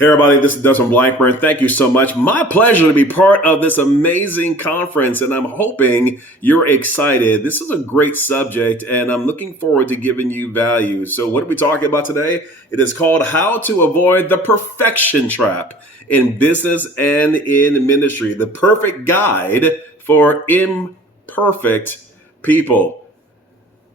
Hey everybody, this is Desmond Blackburn. Thank you so much. My pleasure to be part of this amazing conference, and I'm hoping you're excited. This is a great subject, and I'm looking forward to giving you value. So what are we talking about today? It is called How to Avoid the Perfection Trap in Business and in Ministry, the perfect guide for imperfect people.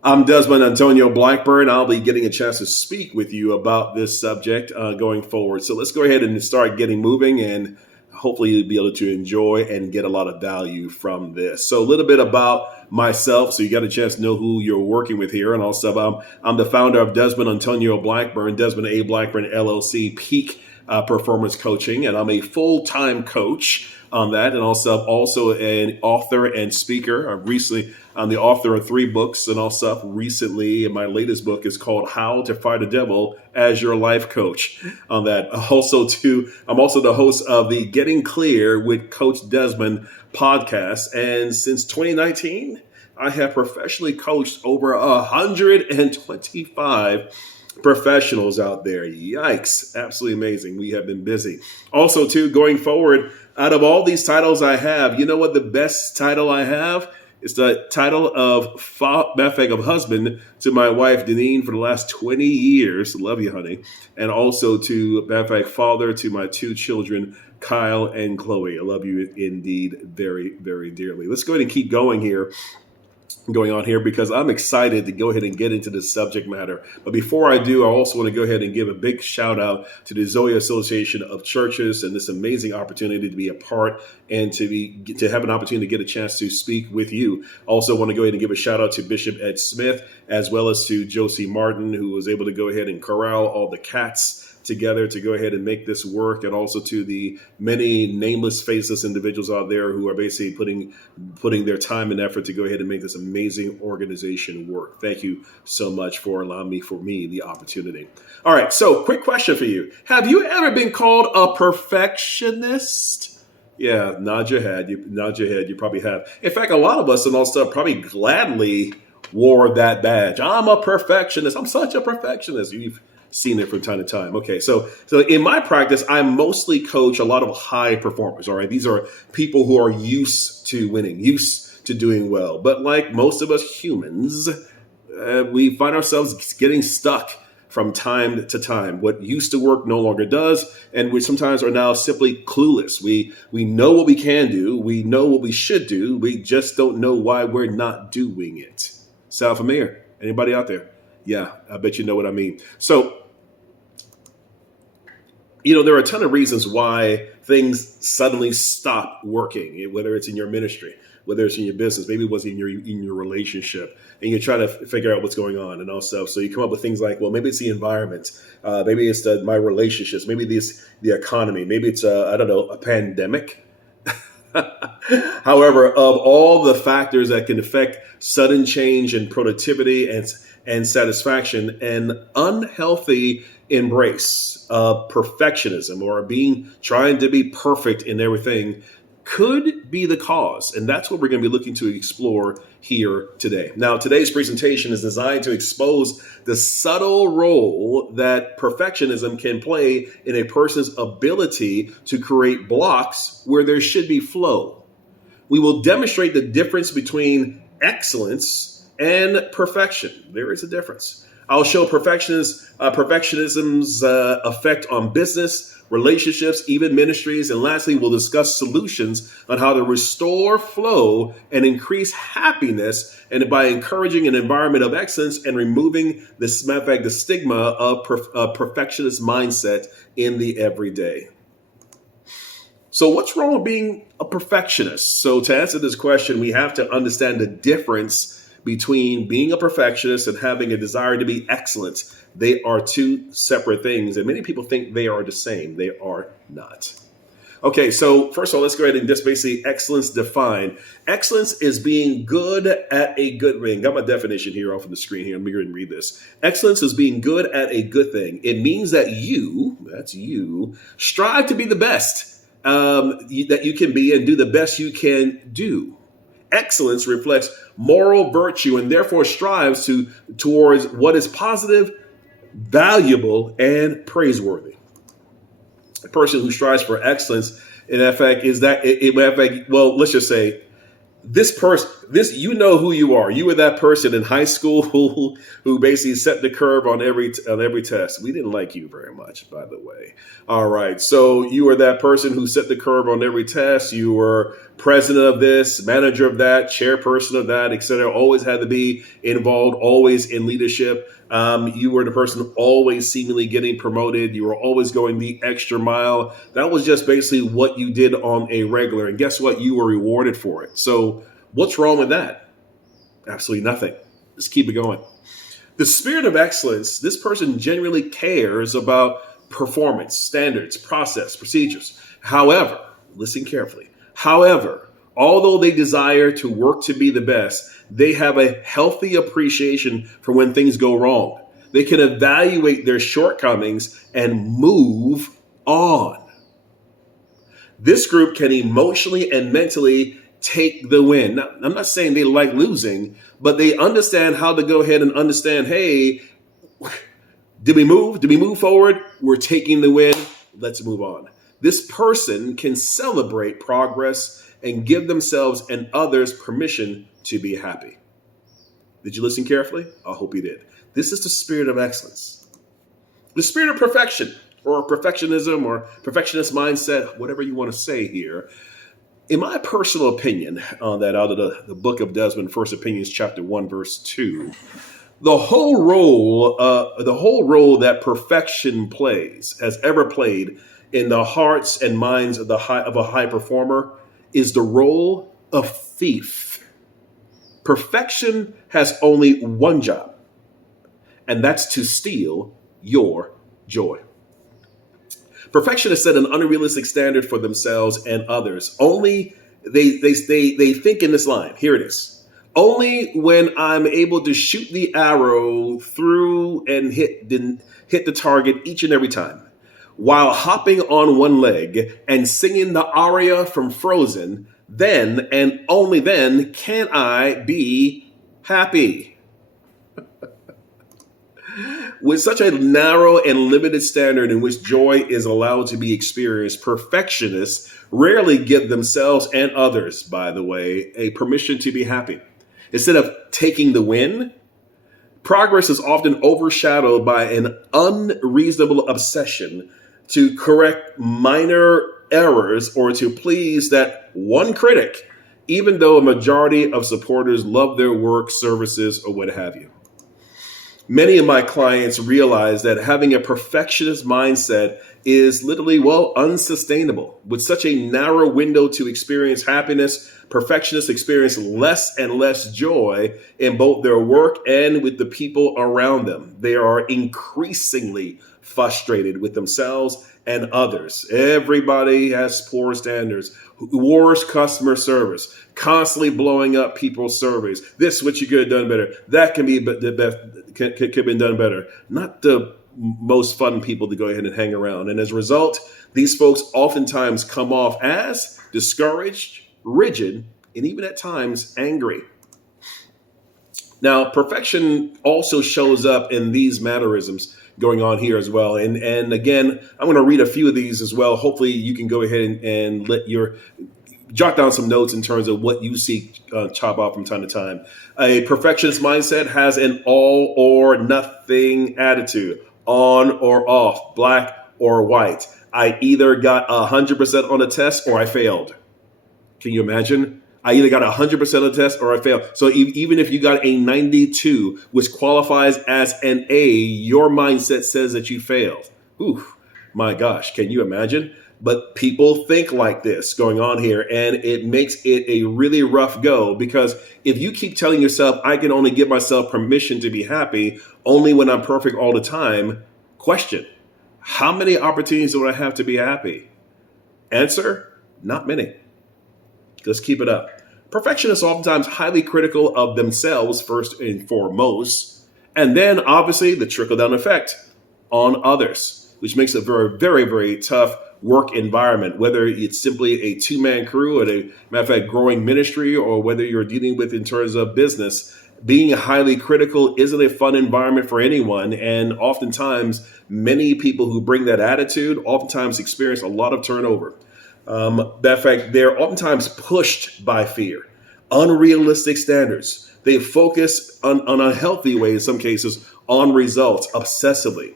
I'm Desmond Antonio Blackburn. I'll be getting a chance to speak with you about this subject going forward. So let's go ahead and start getting moving, and hopefully you'll be able to enjoy and get a lot of value from this. So a little bit about myself, so you got a chance to know who you're working with here. And also I'm the founder of Desmond Antonio Blackburn, Desmond A. Blackburn LLC, Peak Performance Coaching, and I'm a full-time coach on that, and also an author and speaker. I'm the author of 3 books, and also recently, my latest book is called How to Fight the Devil as Your Life Coach. On that, I'm also the host of the Getting Clear with Coach Desmond podcast, and since 2019, I have professionally coached over 125 professionals out there. Yikes. Absolutely amazing. We have been busy. Also, too, going forward, out of all these titles I have, you know what the best title I have? It's the title of husband to my wife, Deneen, for the last 20 years. Love you, honey. And also to father to my 2 children, Kyle and Chloe. I love you indeed very, very dearly. Let's go ahead and keep going on here because I'm excited to go ahead and get into this subject matter. But before I do, I also want to go ahead and give a big shout out to the Zoe Association of Churches and this amazing opportunity to be a part and to have an opportunity to get a chance to speak with you. Also want to go ahead and give a shout out to Bishop Ed Smith, as well as to Josie Martin, who was able to go ahead and corral all the cats together to go ahead and make this work, and also to the many nameless, faceless individuals out there who are basically putting their time and effort to go ahead and make this amazing organization work. Thank you so much for allowing me the opportunity. All right, so quick question for you. Have you ever been called a perfectionist? Yeah, nod your head. You probably have. In fact, a lot of us and all stuff probably gladly wore that badge. I'm a perfectionist. I'm such a perfectionist. You've seen it from time to time. Okay, so in my practice, I mostly coach a lot of high performers. All right, these are people who are used to winning, used to doing well. But like most of us humans, we find ourselves getting stuck from time to time. What used to work no longer does, and we sometimes are now simply clueless. We know what we can do, we know what we should do, we just don't know why we're not doing it. Sound familiar? Anybody out there? Yeah, I bet you know what I mean. So, there are a ton of reasons why things suddenly stop working, whether it's in your ministry, whether it's in your business, maybe it was in your relationship, and you're trying to figure out what's going on and all stuff. So you come up with things like, well, maybe it's the environment, maybe it's my relationships, maybe it's the economy, maybe it's a pandemic. However, of all the factors that can affect sudden change in productivity and satisfaction, an unhealthy embrace of perfectionism or trying to be perfect in everything could be the cause. And that's what we're going to be looking to explore here today. Now, today's presentation is designed to expose the subtle role that perfectionism can play in a person's ability to create blocks where there should be flow. We will demonstrate the difference between excellence and perfection. There is a difference. I'll show perfectionism's effect on business, relationships, even ministries. And lastly, we'll discuss solutions on how to restore flow and increase happiness, and by encouraging an environment of excellence and removing the stigma of perfectionist mindset in the everyday. So what's wrong with being a perfectionist? So to answer this question, we have to understand the difference between being a perfectionist and having a desire to be excellent. They are 2 separate things, and many people think they are the same. They are not. Okay, so first of all, let's go ahead and just basically excellence defined. Excellence is being good at a good thing. Got my definition here off of the screen here. Let me go ahead and read this. Excellence is being good at a good thing. It means that that's you, strive to be the best that you can be and do the best you can do. Excellence reflects moral virtue and therefore strives towards what is positive, valuable, and praiseworthy. A person who strives for excellence, in effect, is that, in effect, well, let's just say, this person, this, you know who you are. You were that person in high school who basically set the curve on every test. We didn't like you very much, by the way. All right, so you were that person who set the curve on every test. You were president of this, manager of that, chairperson of that, etc. Always had to be involved, always in leadership. You were the person always seemingly getting promoted. You were always going the extra mile. That was just basically what you did on a regular. And guess what? You were rewarded for it. So what's wrong with that? Absolutely nothing. Just keep it going. The spirit of excellence, this person genuinely cares about performance, standards, process, procedures. However, listen carefully. However, although they desire to work to be the best, they have a healthy appreciation for when things go wrong. They can evaluate their shortcomings and move on. This group can emotionally and mentally take the win. Now, I'm not saying they like losing, but they understand how to go ahead and understand, hey, did we move? Did we move forward? We're taking the win. Let's move on. This person can celebrate progress and give themselves and others permission to be happy. Did you listen carefully? I hope you did. This is the spirit of excellence. The spirit of perfection, or perfectionism, or perfectionist mindset, whatever you want to say here. In my personal opinion, on that out of the book of Desmond, First Opinions, chapter 1, verse 2, the whole role that perfection plays, has ever played in the hearts and minds of a high performer, is the role of thief. Perfection has only one job, and that's to steal your joy. Perfectionists set an unrealistic standard for themselves and others. Only they think in this line. Here it is. Only when I'm able to shoot the arrow through and hit the target each and every time, while hopping on one leg and singing the aria from Frozen, then and only then can I be happy. With such a narrow and limited standard in which joy is allowed to be experienced, perfectionists rarely give themselves and others, by the way, a permission to be happy. Instead of taking the win, progress is often overshadowed by an unreasonable obsession to correct minor errors or to please that one critic, even though a majority of supporters love their work, services, or what have you. Many of my clients realize that having a perfectionist mindset is literally, unsustainable. With such a narrow window to experience happiness, perfectionists experience less and less joy in both their work and with the people around them. They are increasingly frustrated with themselves and others. Everybody has poor standards, worse customer service, constantly blowing up people's surveys. This is what you could have done better. That can be the best, could have been done better. Not the most fun people to go ahead and hang around. And as a result, these folks oftentimes come off as discouraged, rigid, and even at times angry. Now, perfection also shows up in these mannerisms going on here as well. And again, I'm going to read a few of these as well. Hopefully you can go ahead and jot down some notes in terms of what you see chop off from time to time. A perfectionist mindset has an all or nothing attitude, on or off, black or white. I either got 100% on a test or I failed. Can you imagine? I either got 100% of the test or I failed. So even if you got a 92, which qualifies as an A, your mindset says that you failed. Ooh, my gosh, can you imagine? But people think like this going on here, and it makes it a really rough go, because if you keep telling yourself, I can only give myself permission to be happy only when I'm perfect all the time, question, how many opportunities do I have to be happy? Answer, not many. Let's keep it up. Perfectionists are oftentimes highly critical of themselves first and foremost, and then obviously the trickle-down effect on others, which makes it a very, very, very tough work environment, whether it's simply a two-man crew or a matter of fact growing ministry, or whether you're dealing with in terms of business. Being highly critical isn't a fun environment for anyone. And oftentimes, many people who bring that attitude oftentimes experience a lot of turnover. That fact, they're oftentimes pushed by fear, unrealistic standards. They focus on a healthy way, in some cases, on results obsessively.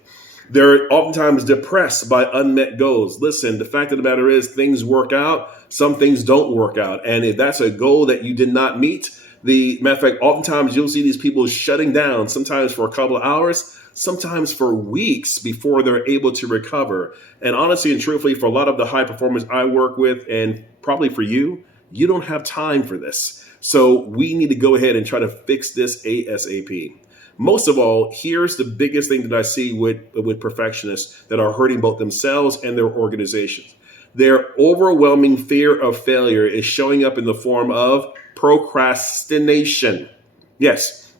They're oftentimes depressed by unmet goals. Listen, the fact of the matter is things work out, some things don't work out. And if that's a goal that you did not meet, the matter of fact, oftentimes you'll see these people shutting down, sometimes for a couple of hours, sometimes for weeks before they're able to recover. And honestly and truthfully, for a lot of the high performers I work with, and probably for you, you don't have time for this. So we need to go ahead and try to fix this ASAP. Most of all, here's the biggest thing that I see with perfectionists that are hurting both themselves and their organizations. Their overwhelming fear of failure is showing up in the form of procrastination. Yes,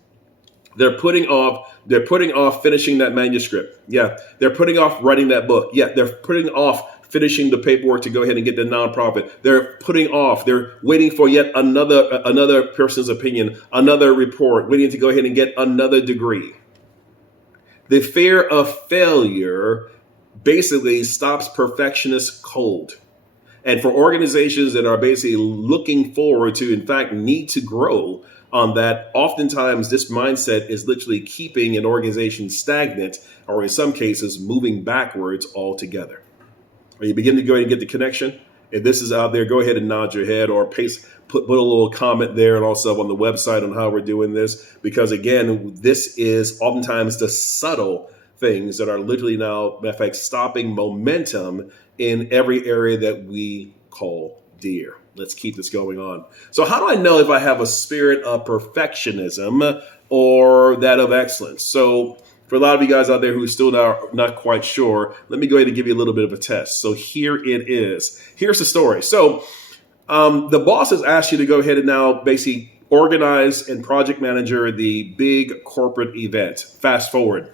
they're putting off finishing that manuscript. Yeah, they're putting off writing that book. Yeah, they're putting off finishing the paperwork to go ahead and get the nonprofit. They're waiting for yet another person's opinion, another report, waiting to go ahead and get another degree. The fear of failure basically stops perfectionists cold. And for organizations that are basically looking forward to, in fact, need to grow on that, oftentimes this mindset is literally keeping an organization stagnant, or in some cases, moving backwards altogether. Are you beginning to go ahead and get the connection? If this is out there, go ahead and nod your head or put a little comment there and also on the website on how we're doing this. Because again, this is oftentimes the subtle things that are literally now, in fact, stopping momentum in every area that we call dear. Let's keep this going on. So how do I know if I have a spirit of perfectionism or that of excellence? So for a lot of you guys out there who are still not quite sure, let me go ahead and give you a little bit of a test. So here it is. Here's the story. So the boss has asked you to go ahead and now basically organize and project manager the big corporate event. Fast forward.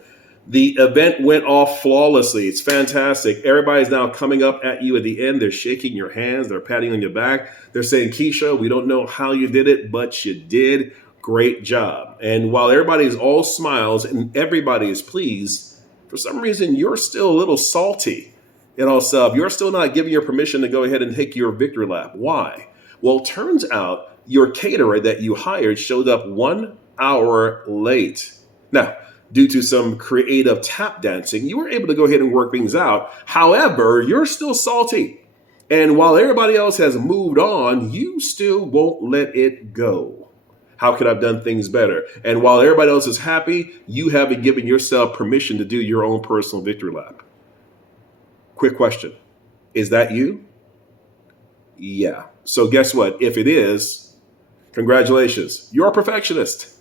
The event went off flawlessly. It's fantastic. Everybody's now coming up at you at the end. They're shaking your hands. They're patting on your back. They're saying, Keisha, we don't know how you did it, but you did. Great job. And while everybody is all smiles and everybody is pleased, for some reason, you're still a little salty. You're still not giving your permission to go ahead and take your victory lap. Why? Well, it turns out your caterer that you hired showed up 1 hour late. Now, due to some creative tap dancing, you were able to go ahead and work things out. However, you're still salty. And while everybody else has moved on, you still won't let it go. How could I have done things better? And while everybody else is happy, you haven't given yourself permission to do your own personal victory lap. Quick question. Is that you? Yeah. So guess what? If it is, congratulations. You're a perfectionist.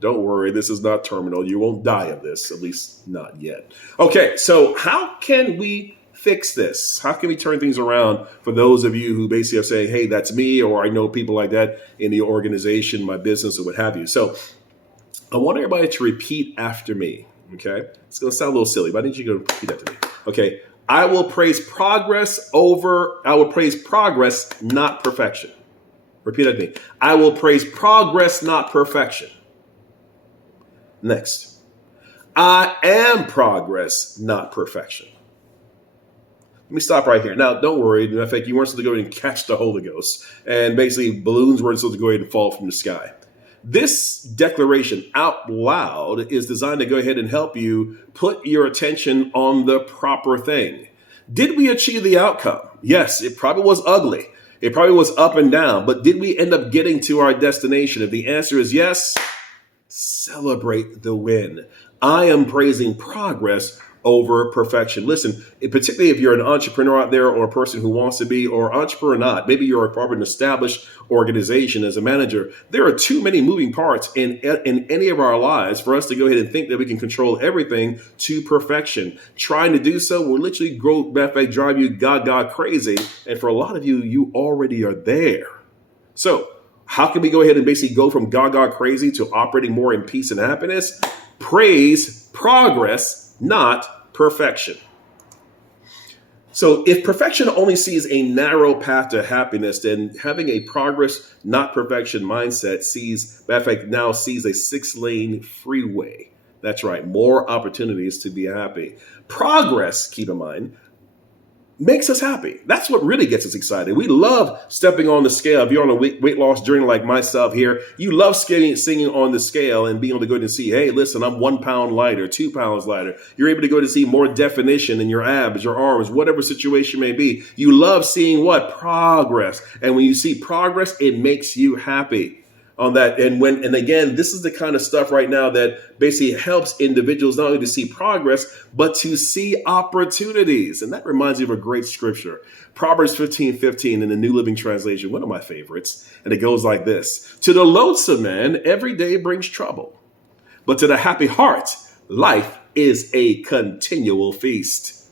Don't worry, this is not terminal. You won't die of this, at least not yet. Okay, so how can we fix this? How can we turn things around for those of you who basically are saying, hey, that's me, or I know people like that in the organization, my business, or what have you. So I want everybody to repeat after me, okay? It's going to sound a little silly, but I need you to repeat after me. Okay, I will praise progress, not perfection. Repeat after me. I will praise progress, not perfection. Next, I am progress, not perfection. Let me stop right here. Now, don't worry. In fact, you weren't supposed to go and catch the Holy Ghost. And basically, balloons weren't supposed to go ahead and fall from the sky. This declaration out loud is designed to go ahead and help you put your attention on the proper thing. Did we achieve the outcome? Yes, it probably was ugly. It probably was up and down. But did we end up getting to our destination? If the answer is yes, celebrate the win. I am praising progress over perfection. Listen, particularly if you're an entrepreneur out there or a person who wants to be, or entrepreneur or not, maybe you're a part of an established organization as a manager, there are too many moving parts in any of our lives for us to go ahead and think that we can control everything to perfection. Trying to do so will literally drive you gaga crazy. And for a lot of you, you already are there. So how can we go ahead and basically go from gaga crazy to operating more in peace and happiness? Praise progress, not perfection. So if perfection only sees a narrow path to happiness, then having a progress, not perfection mindset sees, matter of fact, now sees a 6-lane freeway. That's right, more opportunities to be happy. Progress, keep in mind, makes us happy. That's what really gets us excited. We love stepping on the scale. If you're on a weight loss journey like myself here, you love singing on the scale and being able to go and see, hey, listen, I'm 1 pound lighter, 2 pounds lighter. You're able to go to see more definition in your abs, your arms, whatever situation may be. You love seeing what? Progress. And when you see progress, it makes you happy on that. And again, this is the kind of stuff right now that basically helps individuals not only to see progress, but to see opportunities. And that reminds me of a great scripture, Proverbs 15:15 in the New Living Translation, one of my favorites. And it goes like this: to the loathsome man, every day brings trouble, but to the happy heart, life is a continual feast.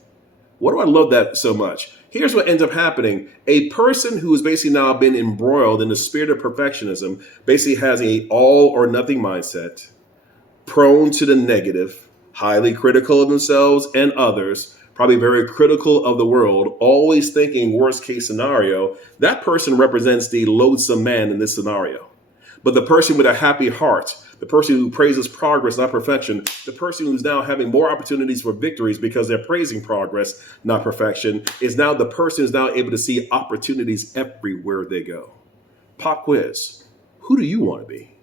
What do I love that so much? Here's what ends up happening. A person who's basically now been embroiled in the spirit of perfectionism basically has a all or nothing mindset, prone to the negative, highly critical of themselves and others, probably very critical of the world, always thinking worst case scenario. That person represents the loathsome man in this scenario. But the person with a happy heart, the person who praises progress, not perfection, the person who's now having more opportunities for victories because they're praising progress, not perfection, is now the person who's now able to see opportunities everywhere they go. Pop quiz. Who do you want to be?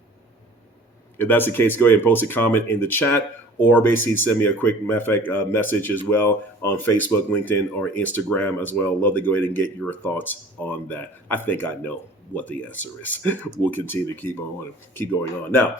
If that's the case, go ahead and post a comment in the chat or basically send me a quick message as well on Facebook, LinkedIn, or Instagram as well. Love to go ahead and get your thoughts on that. I think I know what the answer is. We'll continue to keep going on. Now,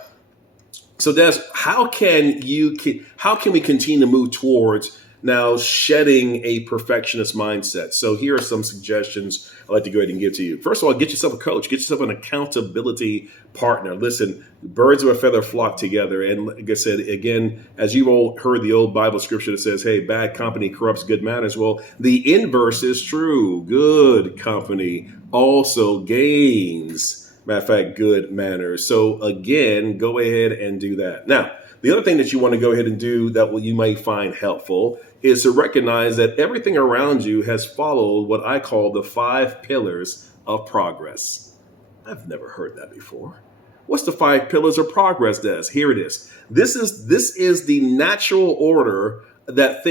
so Des, how can we continue to move towards now shedding a perfectionist mindset? So here are some suggestions I'd like to go ahead and give to you. First of all, get yourself a coach, get yourself an accountability partner. Listen, birds of a feather flock together. And like I said, again, as you've all heard the old Bible scripture that says, hey, bad company corrupts good manners. Well, the inverse is true. Good company also gains, matter of fact, good manners. So again, go ahead and do that. Now, the other thing that you want to go ahead and do that you might find helpful is to recognize that everything around you has followed what I call the 5 pillars of progress. I've never heard that before. What's the 5 pillars of progress, Des? Here it is. This is the natural order that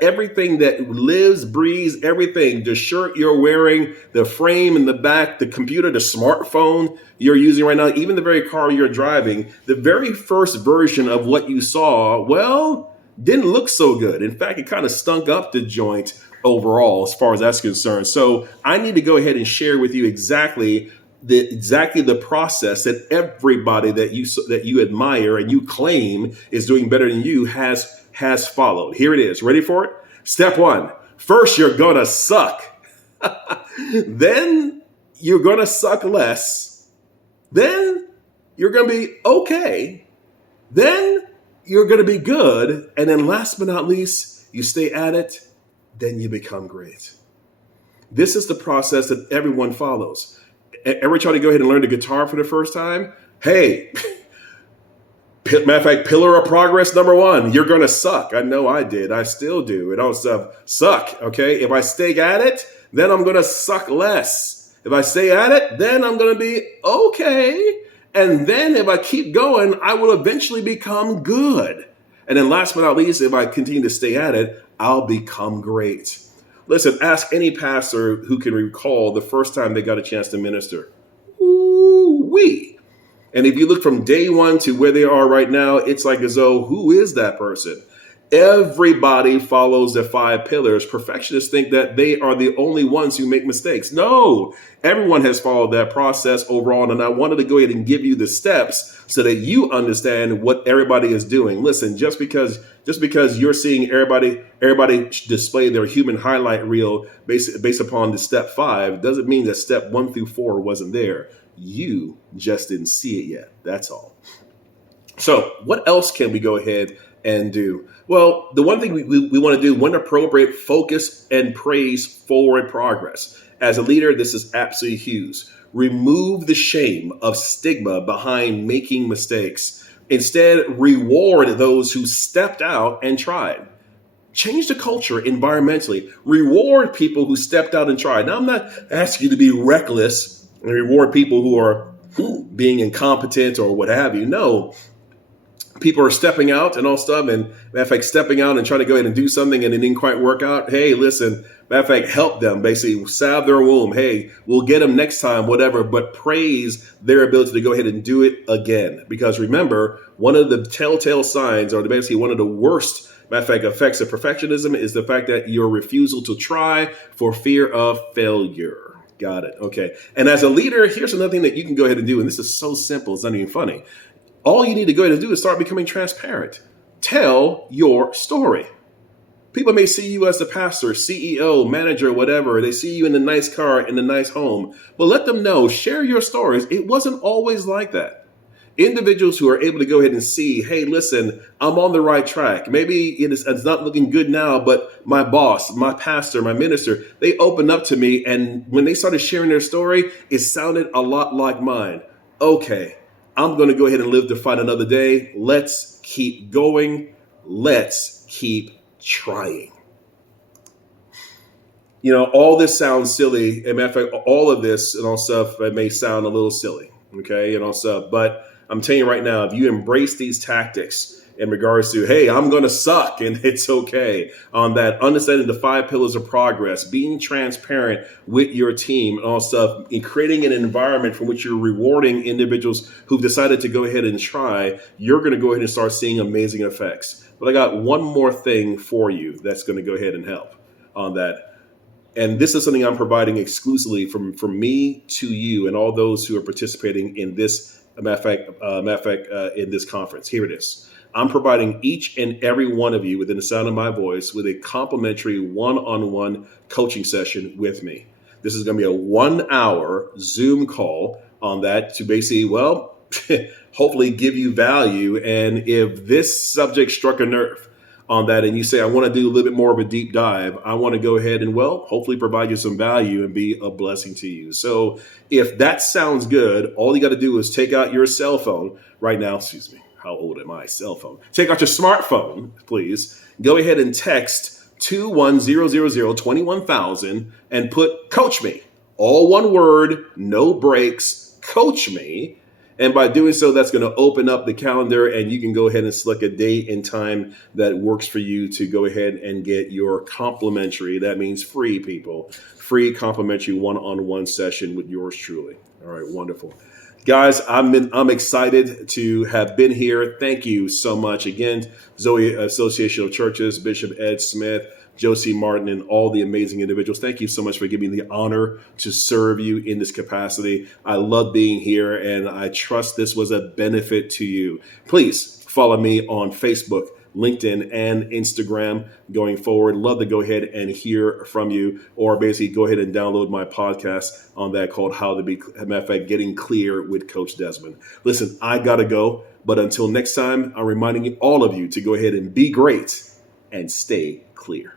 everything that lives, breathes, everything, the shirt you're wearing, the frame in the back, the computer, the smartphone you're using right now, even the very car you're driving, the very first version of what you saw, well, didn't look so good. In fact, it kind of stunk up the joint overall as far as that's concerned. So I need to go ahead and share with you exactly the process that everybody that you admire and you claim is doing better than you has followed. Here it is. Ready for it? Step 1. First, you're going to suck. Then you're going to suck less. Then you're going to be okay. Then you're going to be good. And then last but not least, you stay at it. Then you become great. This is the process that everyone follows. Ever try to go ahead and learn the guitar for the first time? Hey, matter of fact, pillar of progress number 1, you're going to suck. I know I did. I still do. It all suck. Okay. If I stay at it, then I'm going to suck less. If I stay at it, then I'm going to be okay. And then if I keep going, I will eventually become good. And then last but not least, if I continue to stay at it, I'll become great. Listen, ask any pastor who can recall the first time they got a chance to minister. Ooh-wee. And if you look from day 1 to where they are right now, it's like as though, who is that person? Everybody follows the 5 pillars. Perfectionists think that they are the only ones who make mistakes. No, everyone has followed that process overall. And I wanted to go ahead and give you the steps so that you understand what everybody is doing. Listen, just because you're seeing everybody display their human highlight reel based upon the step 5 doesn't mean that step 1 through 4 wasn't there. You just didn't see it yet. That's all. So what else can we go ahead and do? Well, the one thing we want to do, when appropriate, focus and praise forward progress. As a leader, this is absolutely huge. Remove the shame of stigma behind making mistakes. Instead, reward those who stepped out and tried. change the culture environmentally. Reward people who stepped out and tried. Now, I'm not asking you to be reckless and reward people who are being incompetent or what have you. No, people are stepping out and all stuff, and matter of fact, stepping out and trying to go ahead and do something and it didn't quite work out. Hey, listen, matter of fact, help them, basically salve their womb. Hey, we'll get them next time, whatever, but praise their ability to go ahead and do it again. Because remember, one of the telltale signs, or basically one of the worst, matter of fact, effects of perfectionism is the fact that your refusal to try for fear of failure. Got it. Okay. And as a leader, here's another thing that you can go ahead and do. And this is so simple, it's not even funny. All you need to go ahead and do is start becoming transparent. Tell your story. People may see you as the pastor, CEO, manager, whatever. They see you in a nice car, in a nice home. But let them know, share your stories. It wasn't always like that. Individuals who are able to go ahead and see, hey, listen, I'm on the right track. Maybe it's not looking good now, but my boss, my pastor, my minister, they opened up to me. And when they started sharing their story, it sounded a lot like mine. Okay, I'm going to go ahead and live to fight another day. Let's keep going. Let's keep trying. You know, all this sounds silly. As a matter of fact, all of this and all stuff, it may sound a little silly. Okay, and all stuff. But I'm telling you right now, if you embrace these tactics in regards to, hey, I'm going to suck and it's okay, on that, understanding the 5 pillars of progress, being transparent with your team and all stuff, and creating an environment from which you're rewarding individuals who've decided to go ahead and try, you're going to go ahead and start seeing amazing effects. But I got one more thing for you that's going to go ahead and help on that. And this is something I'm providing exclusively from me to you and all those who are participating in this, matter of fact, in this conference. Here it is. I'm providing each and every one of you within the sound of my voice with a complimentary one-on-one coaching session with me. This is going to be a 1-hour Zoom call on that to basically, well, hopefully give you value. And if this subject struck a nerve on that and you say, I want to do a little bit more of a deep dive, I want to go ahead and, well, hopefully provide you some value and be a blessing to you. So if that sounds good, all you got to do is take out your cell phone right now. Excuse me. How old am I? Cell phone. Take out your smartphone, please. Go ahead and text 21000 and put coach me. All one word, no breaks, coach me. And by doing so, that's going to open up the calendar and you can go ahead and select a date and time that works for you to go ahead and get your complimentary, that means free, people, free complimentary one-on-one session with yours truly. All right, wonderful. Guys, I'm excited to have been here. Thank you so much. Again, Zoe Association of Churches, Bishop Ed Smith, Josie Martin, and all the amazing individuals. Thank you so much for giving me the honor to serve you in this capacity. I love being here, and I trust this was a benefit to you. Please follow me on Facebook, LinkedIn, and Instagram going forward. Love to go ahead and hear from you, or basically go ahead and download my podcast on that called How to Be, matter of fact, Getting Clear with Coach Desmond. Listen, I got to go, but until next time, I'm reminding all of you to go ahead and be great and stay clear.